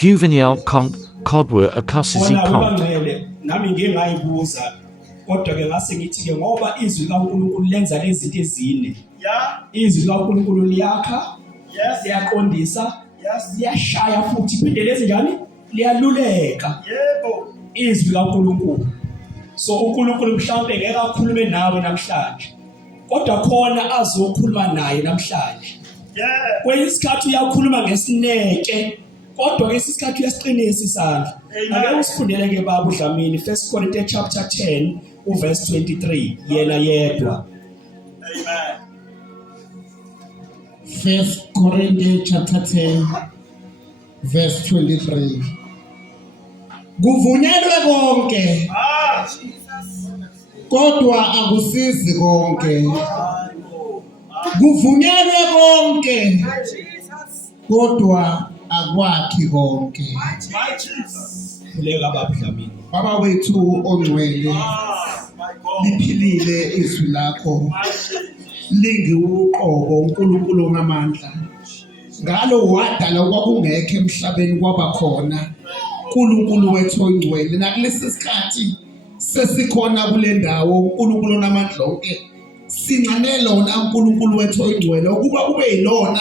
Kuvunyelwe, konke, kodwa, akusizi. Nami ngeke ngayibuza kodwa ke ngase ngithi ke ngoba izwi likaNkulunkulu lenza lezi zinto ezine. Izwi likaNkulunkulu liyakha, liyaqondisa, liyashaya futhi phinde lezi njani? Liyaluleka. Yebo. Izwi likaNkulunkulu. So uNkulunkulu mhlawumbe ngeke akhulume nawe namhlanje. Kodwa khona azokhuluma naye namhlanje. Kweyisikhathi uyakhuluma ngesineke. Kodwa ke isikhathi uyasiqinisa isandla. Ake usifundele ke baba uDlamini 1 Corinthians chapter 10 verse 23 yena yedwa. Amen. 1 Corinthians chapter 10 verse 23. Kuvunyelwe konke. Kodwa akusizi konke. Kuvunyelwe konke. Kodwa akwakhi konke. Khuleka baba uDlamini. Baba wethu ongcwele, liphilile izwi lakho. Lingiwuqobo uNkulunkulu ngamandla. Ngalo wadala okwakungekho emhlabeni kwaba khona. uNkulunkulu wethu ongcwele nakulesi sikhathi sesikhona kule ndawo uNkulunkulu namandla onke. Sincane lona uNkulunkulu wethu ongcwele ukuba kube yilona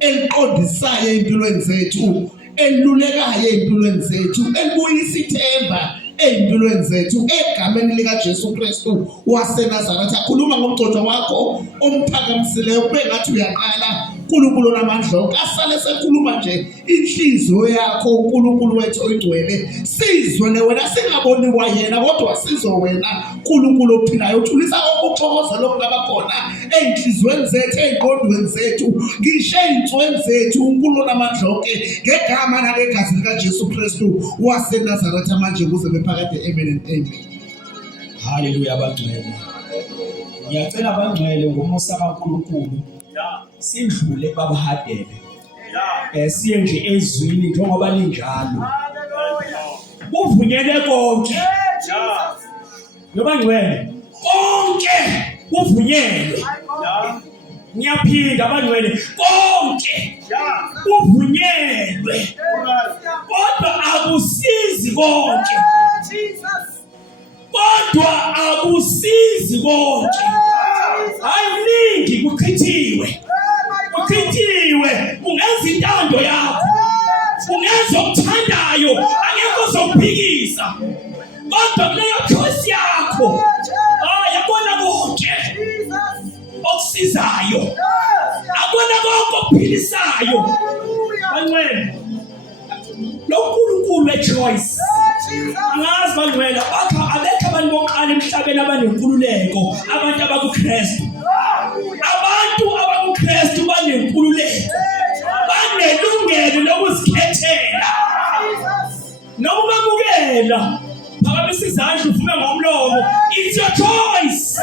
eliqondisayo empilweni zethu, elulekayo empilweni zethu, elibuyisa ithemba empilweni zethu egameni lika Jesu Kristu waseNazaretha. Akhuluma ngomgcojo wakho omphakamiseleyo kube ngathi uyaqala uNkulunkulu namandla onke. Asale sekhuluma nje inhliziyo yakho uNkulunkulu wethu oyingcwele. Sizwe wena singaboni wayena kodwa sizwe wena uNkulunkulu ophilayo. Uthulisa ukuxokozela okungaba khona einhlizweni zethu, eingqondweni zethu, ngisho einhlweni zethu uNkulunkulu namandla onke ngegama nangegazi lika Jesu Kristu waseNazaretha manje kuze bephakade. Amen and amen. Hallelujah abangcwele. Ngiyacela abangcwele ngomusa kaNkulunkulu sidlule babahadele. Siye nje ezwini njengoba linjalo. Kuvunyelwe konke. Yobangcwele. Konke kuvunyelwe. Ngiyaphinda abangcwele. Konke kuvunyelwe. Kodwa akusizi konke. Kodwa akusizi konke. Hayiningi kuchithiwe. Kuchithiwe ungenza intando yakho. Ungenza okuthandayo, angeke uzokuphikisa. Kodwa kuleyo choice yakho, yabona konke okusizayo. Akona konke okuphilisayo. Bangcwele. Lo Nkulunkulu choice. Angazi bangcwele abekho abantu boqala emhlabeni abanenkululeko, abantu abakuKristu. Abantu abakuKristu banenkululeko. Banelungelo lokuzikhethela. Nokumamukela. Phakamisa izandla uvume ngomlomo. It's your choice.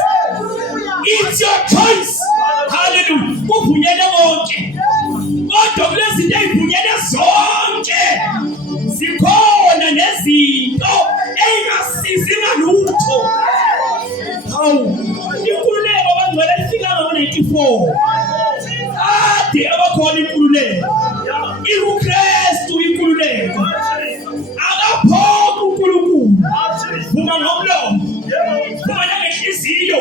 It's your choice. Hallelujah. Kuvunyelwe konke. Kodwa kulezi zinto ezivunyelwe zonke zikhona nezinto engasizi ngalutho. Inkululeko abangcwele ifika ngo-94. Ade abakhona inkululeko. IuKristu inkululeko. Akaphokho uNkulunkulu. Vuma ngomlomo. Vuma nangenhliziyo.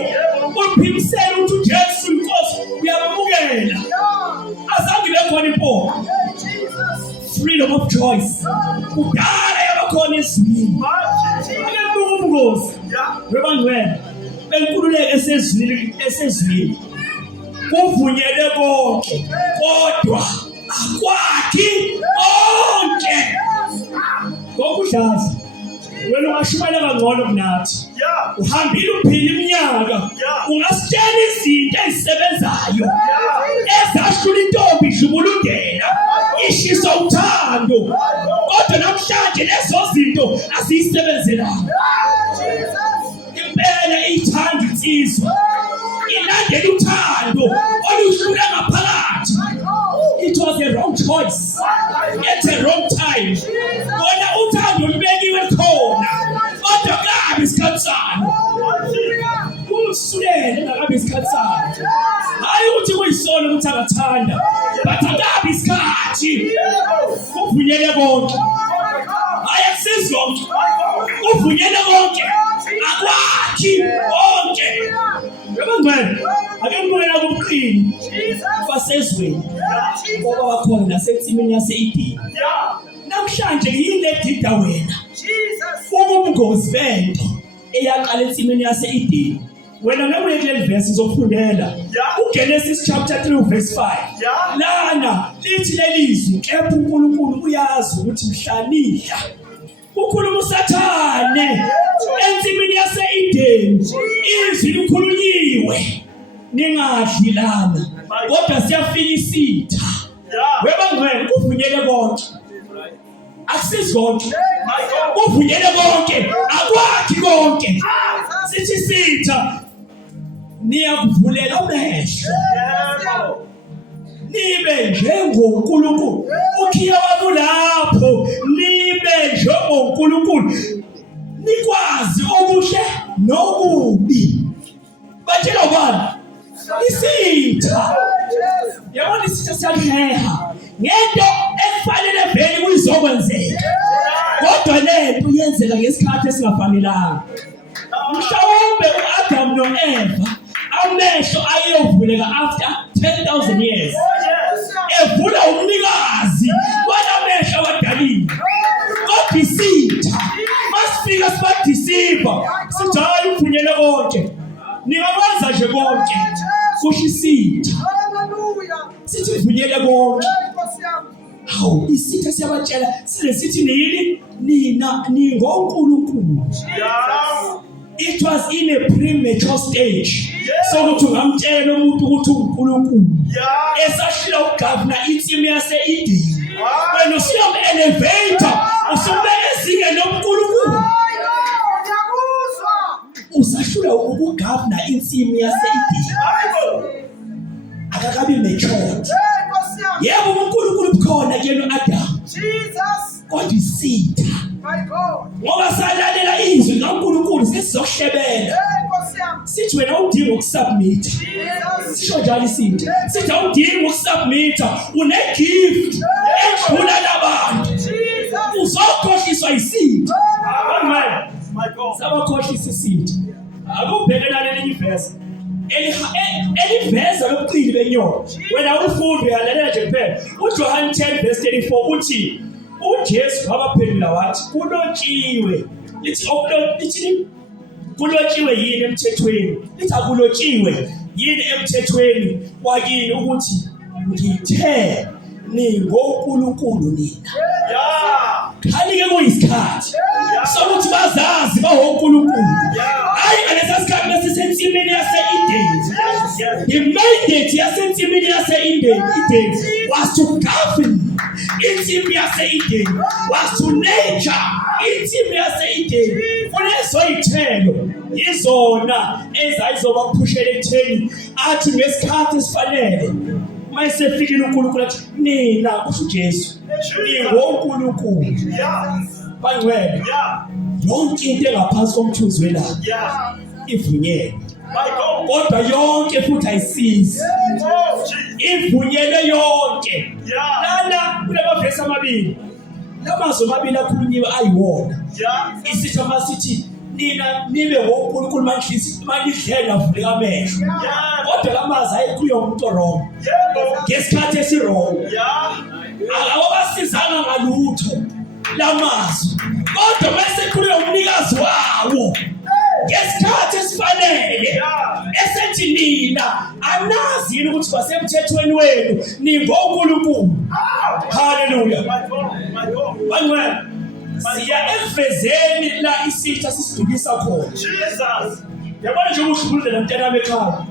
Uphimisela ukuthi uJesu inkosi uyabamukela. Azange bekhona impoko. Freedom of choice. Kudala yabakhona ezwini. Aleluya ubungozi. Webangcwele. Enkululeko esezwini. Kuvunyelwe konke. Kodwa akwakhi konke. Ngokudlaza. Wena ungashumayela kangcono kunathi. Uhambile uphila iminyaka. Ungasitshela izinto ezisebenzayo. Ezashula intombi ishubulungela. Ishisa uthando. Kodwa namhlanje lezo zinto asiyisebenzelanga. Impela ithanda insizwa. Ilandela uthando olushula ngaphakathi. It was a wrong choice at a wrong time. Kona uthando lubekiwe khona. Kodwa kabi isikhathi salo. Kusulele ngakabi isikhathi salo. Hayi ukuthi kuyisona ukuthi akathanda. But akabi isikhathi. kuvunyelwe konke. Hayi akusizi konke. Kuvunyelwe konke. Akwakhi konke. Yabangcwele, ake ngibukela kubuqini basezweni ngoba bakhona nasensimini yase-Edeni. Namhlanje yini ledida wena? Ubungozi bento eyaqala ensimini yase-Edeni. Wena ngebuye kuleli verse uzofundela uGenesis chapter 3 verse 5. Lana lithi lelizwi kepha uNkulunkulu uyazi ukuthi mhlanihla ukhuluma uSathane ensimini yase-Edeni, izwi likhulunyiwe ningadli lana kodwa siyafika isitha. Webangcwele kuvunyelwe konke. Akusizi konke. Kuvunyelwe konke. Akwakhi konke. Sithi sitha niyakuvulela amehlo nibe njengoNkulunkulu. Ukhiya wami lapho nibe njengoNkulunkulu nikwazi okuhle nokubi. Batshela ubani isitha. Yabona isitha siyaheha ngento ekufanele vele kuyizokwenzeka kodwa lento yenzeka ngesikhathi esingafanelanga. Mhlawumbe uAdam noEva amehlo ayovuleka after 10,000 years. Evula umnikazi walamehlo wadalile. Kodwa isitha masifika sibadisiva sithi hayi uvunyelwe konke. Ningakwenza nje konke. Kusho isitha. Sithi uvunyelwe konke. Hawu isitha siyabatshela sithi nini? Nina ningoNkulunkulu. It was in a premature stage. So ukuthi ungamtshela umuntu ukuthi uNkulunkulu. Esashila ugovernor insimu yase-Edeni. Wena usiyom-elevator usubeka ezingeni lobuNkulunkulu. Usashula ukugovernor insimu yase-Edeni. Akakabi matured. Yebo uNkulunkulu bukhona kuyena uAdam. Kodwa isitha. Ngoba salalela izwi likaNkulunkulu sesizohlebela. Sithi wena udinga ukusubmit. Sisho njalo isitha. Sithi udinga ukusubmit. Une-gift edlula labantu. Uzokhohliswa isitha. Sabakhohlisa isitha. Akubhekela lelinye ivesi eliveza lobuqili benyoka. Wena ufunde uyalalela nje kuphela. uJohn 10 verse 34 uthi uJesu wabaphendula wathi kulotshiwe. Lithi lithi kulotshiwe yini emthethweni? Lithi akulotshiwe yini emthethweni wakini ukuthi ngithe ningoNkulunkulu nina. Kanike kuyisikhathi sokuthi bazazi bawoNkulunkulu. Hayi ngalesasikhathi besisensimini yase-Edeni. The mandate yasensimini yase-Edeni was to govern. Insimu yase-Edeni was to nature. Insimu yase-Edeni kunezoyithelo izona ezayizobaphushela ekutheni athi ngesikhathi esifanele mayesefikile uNkulunkulu athi nina kusho uJesu ningoNkulunkulu. Bangcwele yonke into engaphansi komthunzi welanga ivunyelwe. Kodwa yonke futhi ayisizi. Ivunyelwe yonke. Lana kulamavesi amabili. Lamazwi amabili akhulunyiwe ayiwona. Isitha masithi nina nibe ngoNkulunkulu manidlela avuleka amehlo. Kodwa lamazwi ayikhulunywa umuntu wrong. Ngesikhathi esirong. Awabasizanga ngalutho lamazwi. Kodwa bese khulunywa umnikazi wawo. Ngesikhathi esifanele esethi nina anazi yini ukuthi basemthethweni wenu ningoNkulunkulu. Haleluya. Bangcwele siya evezeni la isitha sisidukisa khona. Yabona nje ukuhlubula mntanami ekhaya.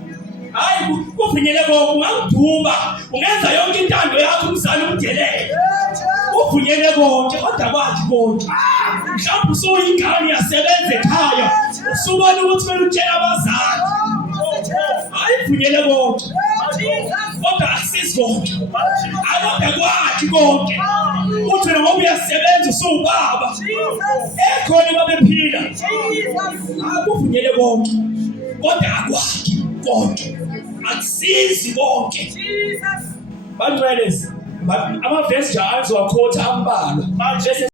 Hayi kuvunyelwe konke ungaduba ungenza yonke intando yakho umzali umdelele. Kuvunyelwe konke kodwa kwathi konke. Mhlawumbe usuyingane yasebenza ekhaya usubona ukuthi kumele utshele abazali. Hayi kuvunyelwe konke kodwa akusizi konke. Akube kwathi konke. Uthi ngoba uyasebenza usubaba. Ekhona babephila. Akuvunyelwe konke kodwa akwakhi konke. Akusizi konke. Bangcwele amavesi nje azowakhotha ambalwa bese